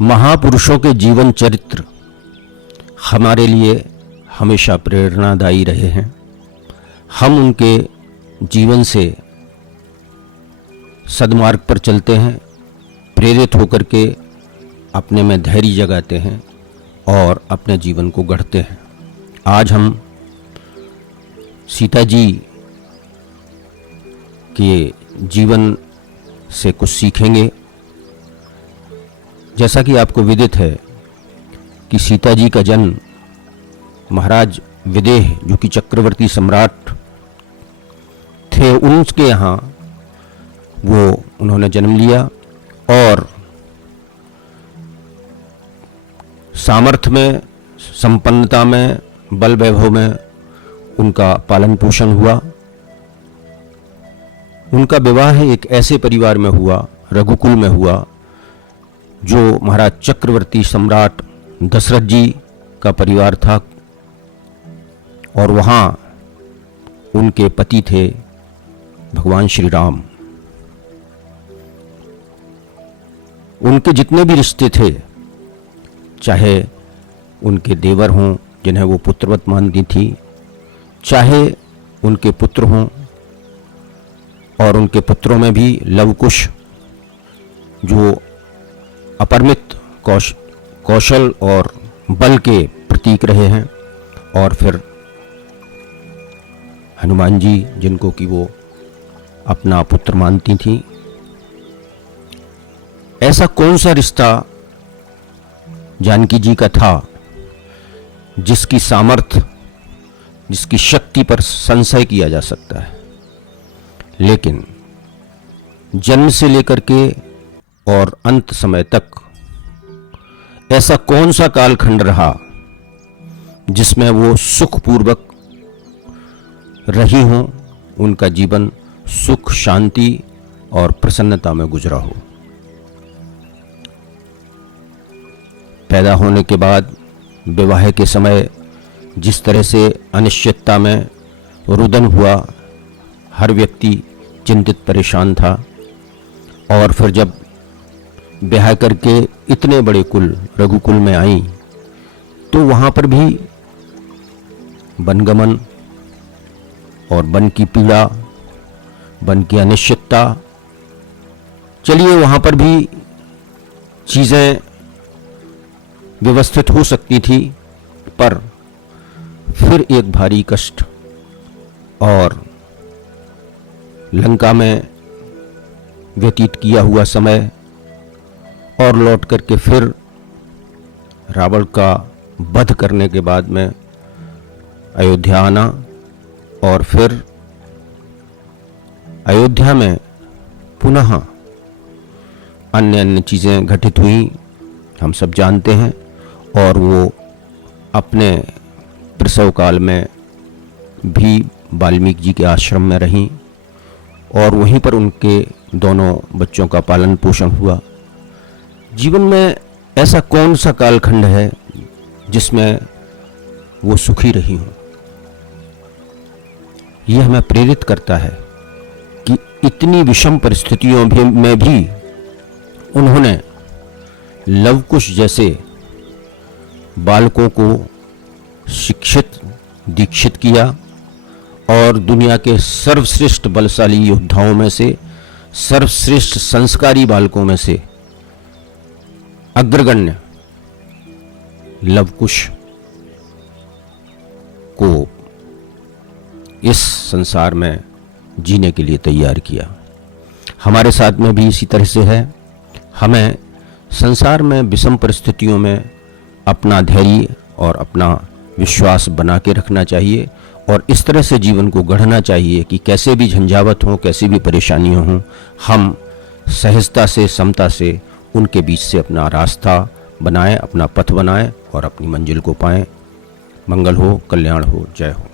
महापुरुषों के जीवन चरित्र हमारे लिए हमेशा प्रेरणादायी रहे हैं। हम उनके जीवन से सद्मार्ग पर चलते हैं, प्रेरित होकर के अपने में धैर्य जगाते हैं और अपने जीवन को गढ़ते हैं। आज हम सीता जी के जीवन से कुछ सीखेंगे। जैसा कि आपको विदित है कि सीता जी का जन्म महाराज विदेह, जो कि चक्रवर्ती सम्राट थे, उनके यहाँ उन्होंने जन्म लिया और सामर्थ्य में, संपन्नता में, बल वैभव में उनका पालन पोषण हुआ। उनका विवाह एक ऐसे परिवार में हुआ, रघुकुल में हुआ, जो महाराज चक्रवर्ती सम्राट दशरथ जी का परिवार था। और वहाँ उनके पति थे भगवान श्री राम। उनके जितने भी रिश्ते थे, चाहे उनके देवर हों जिन्हें वो पुत्रवत मानती थी, चाहे उनके पुत्र हों, और उनके पुत्रों में भी लवकुश जो अपरिमित कौशल और बल के प्रतीक रहे हैं, और फिर हनुमान जी जिनको कि वो अपना पुत्र मानती थी। ऐसा कौन सा रिश्ता जानकी जी का था जिसकी सामर्थ्य, जिसकी शक्ति पर संशय किया जा सकता है? लेकिन जन्म से लेकर के और अंत समय तक ऐसा कौन सा कालखंड रहा जिसमें वो सुखपूर्वक रही हों, उनका जीवन सुख, शांति और प्रसन्नता में गुजरा हो। पैदा होने के बाद विवाह के समय जिस तरह से अनिश्चितता में रुदन हुआ, हर व्यक्ति चिंतित परेशान था। और फिर जब ब्याह करके इतने बड़े कुल रघुकुल में आई, तो वहाँ पर भी वनगमन और वन की पीड़ा, वन की अनिश्चितता, चलिए वहाँ पर भी चीज़ें व्यवस्थित हो सकती थी, पर फिर एक भारी कष्ट। और लंका में व्यतीत किया हुआ समय और लौट करके फिर रावण का वध करने के बाद में अयोध्या आना, और फिर अयोध्या में पुनः अन्य अन्य चीज़ें घटित हुई, हम सब जानते हैं। और वो अपने प्रसव काल में भी वाल्मीकि जी के आश्रम में रहीं, और वहीं पर उनके दोनों बच्चों का पालन पोषण हुआ। जीवन में ऐसा कौन सा कालखंड है जिसमें वो सुखी रही हूं? यह हमें प्रेरित करता है कि इतनी विषम परिस्थितियों में भी उन्होंने लवकुश जैसे बालकों को शिक्षित, दीक्षित किया, और दुनिया के सर्वश्रेष्ठ बलशाली योद्धाओं में से, सर्वश्रेष्ठ संस्कारी बालकों में से अग्रगण्य लवकुश को इस संसार में जीने के लिए तैयार किया। हमारे साथ में भी इसी तरह से है। हमें संसार में विषम परिस्थितियों में अपना धैर्य और अपना विश्वास बना के रखना चाहिए, और इस तरह से जीवन को गढ़ना चाहिए कि कैसे भी झंझावत हों, कैसी भी परेशानियां हों, हम सहजता से, समता से उनके बीच से अपना रास्ता बनाएं, अपना पथ बनाएं और अपनी मंजिल को पाएं। मंगल हो, कल्याण हो, जय हो।